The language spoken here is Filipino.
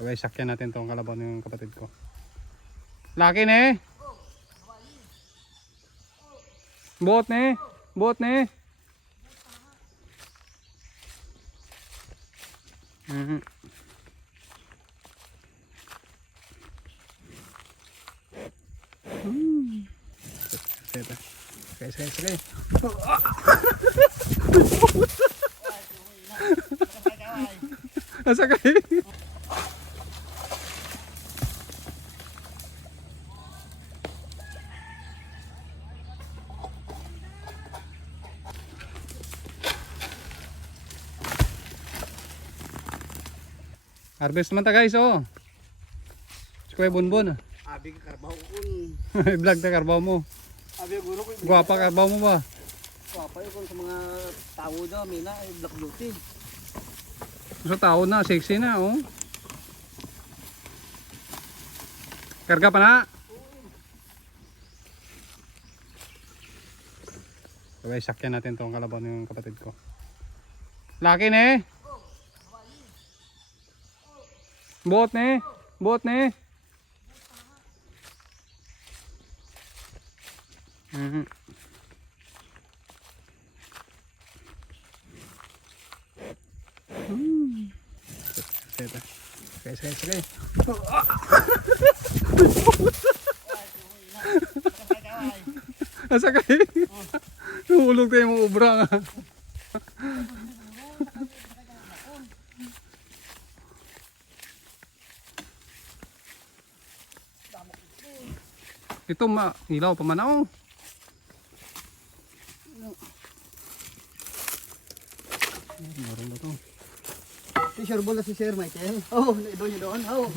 Okay, sakyan natin tong kalabaw ng kapatid ko. Laki ne. Buot ne. Buot ne. Sige. Sakay. Harvest man ta guys, oh. Kuya Bonbon. Abi ka karbaw kun. I-vlog ta karbaw mo. Abi guro ko. Guwapa karbaw mo ba? Guwapa yun sa mga tao daw, mina ay black beauty. So tao na, sexy na, oh. Karga pa na. Okay, sakyan natin tong kalabaw ng kapatid ko. Laki ne. Buot ne. Buot ne. Sige. Sakay. Nahulog tayo mga ubra nga. Ito ilaw pa man ako. Si Sir Bola si Sir Michael. Oh, doon yun doon. Oh.